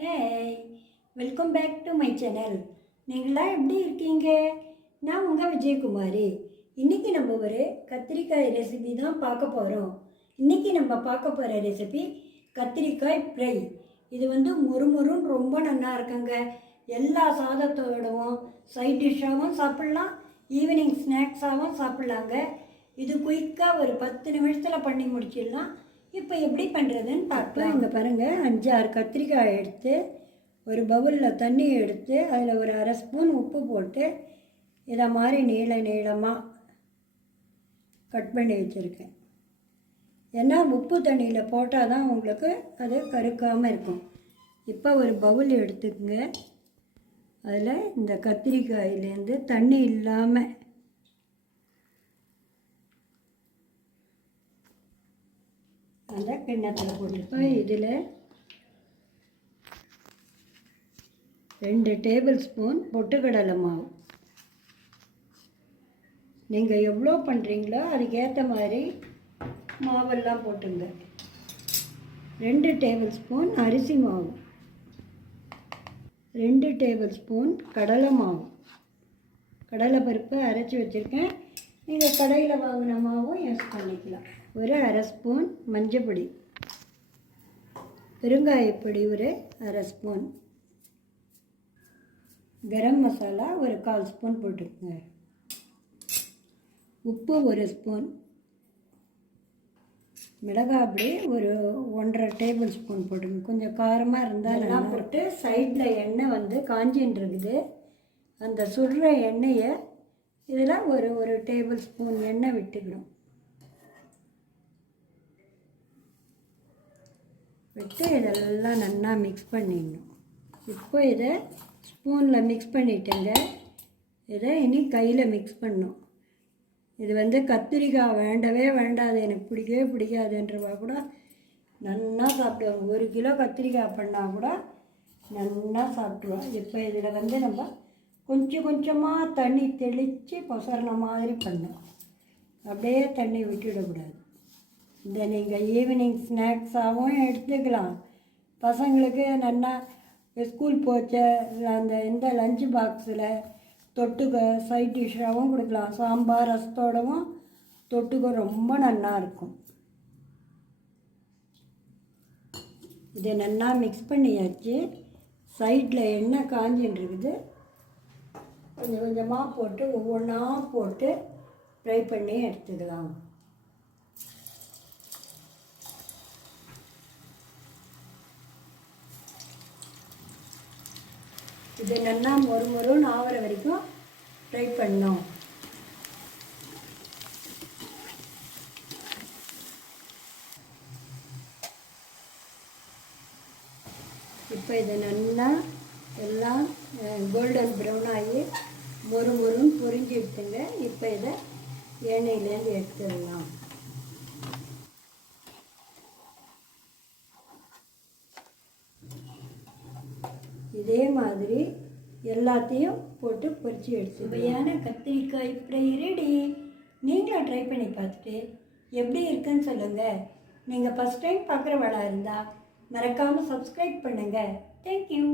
Hey, welcome back to my channel. நீங்களாம் எப்படி இருக்கீங்க? நான் உங்கள் விஜயகுமாரி. இன்றைக்கி நம்ம ஒரு கத்திரிக்காய் ரெசிபி தான் பார்க்க போகிறோம். இன்றைக்கி நம்ம பார்க்க போகிற ரெசிபி கத்திரிக்காய் ஃப்ரை. இது முறுமுறுன்னு ரொம்ப நல்லா இருக்குங்க. எல்லா சாதத்தோடவும் சைட் டிஷ்ஷாகவும் சாப்பிட்லாம், ஈவினிங் ஸ்நாக்ஸாகவும் சாப்பிட்லாங்க. இது குயிக்காக ஒரு 10 நிமிஷத்தில் பண்ணி முடிச்சிடலாம். இப்போ எப்படி பண்ணுறதுன்னு பார்க்கலாம். இங்கே பாருங்கள், 5-6 கத்திரிக்காய் எடுத்து ஒரு பவுலில் தண்ணி எடுத்து அதில் ஒரு அரை ஸ்பூன் உப்பு போட்டு இதை மாதிரி நீளமாக கட் பண்ணி வச்சுருக்கேன். ஏன்னா உப்பு தண்ணியில் போட்டால் தான் உங்களுக்கு அது கருக்காமல் இருக்கும். இப்போ ஒரு பவுல் எடுத்துக்கங்க. அதில் இந்த கத்திரிக்காயிலேருந்து தண்ணி இல்லாமல் அந்த கிண்ணத்தில் போட்டுப்போ இதில் 2 டேபிள் ஸ்பூன் பொட்டுக்கடலை மாவு. நீங்கள் எவ்வளோ பண்ணுறீங்களோ அதுக்கேற்ற மாதிரி மாவெல்லாம் போட்டுங்க. 2 டேபிள் ஸ்பூன் அரிசி மாவு, 2 டேபிள் ஸ்பூன் கடலை மாவு. கடலை பருப்பு அரைச்சி வச்சுருக்கேன். நீங்கள் கடையில் வாங்கின மாவும் யூஸ் பண்ணிக்கலாம். ஒரு அரை ஸ்பூன் மஞ்சப்பொடி, பெருங்காயப்பொடி ஒரு அரை ஸ்பூன், கரம் மசாலா ஒரு 1/4 ஸ்பூன் போட்டுக்கோங்க, உப்பு 1 ஸ்பூன், மிளகாப்பொடி ஒரு 1.5 டேபிள் ஸ்பூன் போட்டுங்க. கொஞ்சம் காரமாக இருந்தால் நல்லா போட்டு சைடில் எண்ணெய் காஞ்சின்னு இருக்குது. அந்த சுடுற எண்ணெயை இதில் ஒரு டேபிள் ஸ்பூன் எண்ணெய் விட்டுக்கணும். விட்டு இதெல்லாம் நல்லா மிக்ஸ் பண்ணிடணும். இப்போ இதை ஸ்பூனில் மிக்ஸ் பண்ணிட்டேங்க. இதை இனி கையில் மிக்ஸ் பண்ணணும். இது கத்திரிக்காய் வேண்டவே வேண்டாது, எனக்கு பிடிக்கவே பிடிக்காதுன்றவா கூட நல்லா சாப்பிடுவாங்க. 1 கிலோ கத்திரிக்காய் பண்ணால் கூட நல்லா சாப்பிடுவோம். இப்போ இதில் நம்ம கொஞ்சம் கொஞ்சமாக தண்ணி தெளித்து பொசர்ன மாதிரி பண்ணோம். அப்படியே தண்ணி விட்டுவிடக்கூடாது. இதை நீங்கள் ஈவினிங் ஸ்நாக்ஸாகவும் எடுத்துக்கலாம். பசங்களுக்கு நல்லா ஸ்கூல் போச்ச இந்த லஞ்ச் பாக்ஸில் தொட்டுக்க சைட் டிஷ்ஷாகவும் கொடுக்கலாம். சாம்பார் ரசத்தோடவும் தொட்டுக்க ரொம்ப நல்லா இருக்கும். இதை நல்லா மிக்ஸ் பண்ணியாச்சு. சைடில் எண்ணெய் காஞ்சின்னு இருக்குது. கொஞ்சம் கொஞ்சமாக போட்டு ஒவ்வொன்றா போட்டு ஃப்ரை பண்ணி எடுத்துக்கலாம். இது நல்லா மொறுமொறுன்னு ஆகிற வரைக்கும் ஃப்ரை பண்ணோம். இப்போ இதை நல்லா எல்லாம் கோல்டன் ப்ரௌன் ஆகி மொறுமொறுன்னு பொரிஞ்சு எடுத்துங்க. இப்போ இதை எண்ணெயிலேருந்து எடுத்துடலாம். இதே மாதிரி எல்லாத்தையும் போட்டு பொரிச்சு எடுத்து சுவையான கத்திரிக்காய் ஃப்ரை ரெடி. நீங்களும் ட்ரை பண்ணி பார்த்துட்டு எப்படி இருக்குன்னு சொல்லுங்கள். நீங்கள் ஃபஸ்ட் டைம் பார்க்குறவளா இருந்தால் மறக்காமல் சப்ஸ்கிரைப் பண்ணுங்கள். தேங்க்யூ.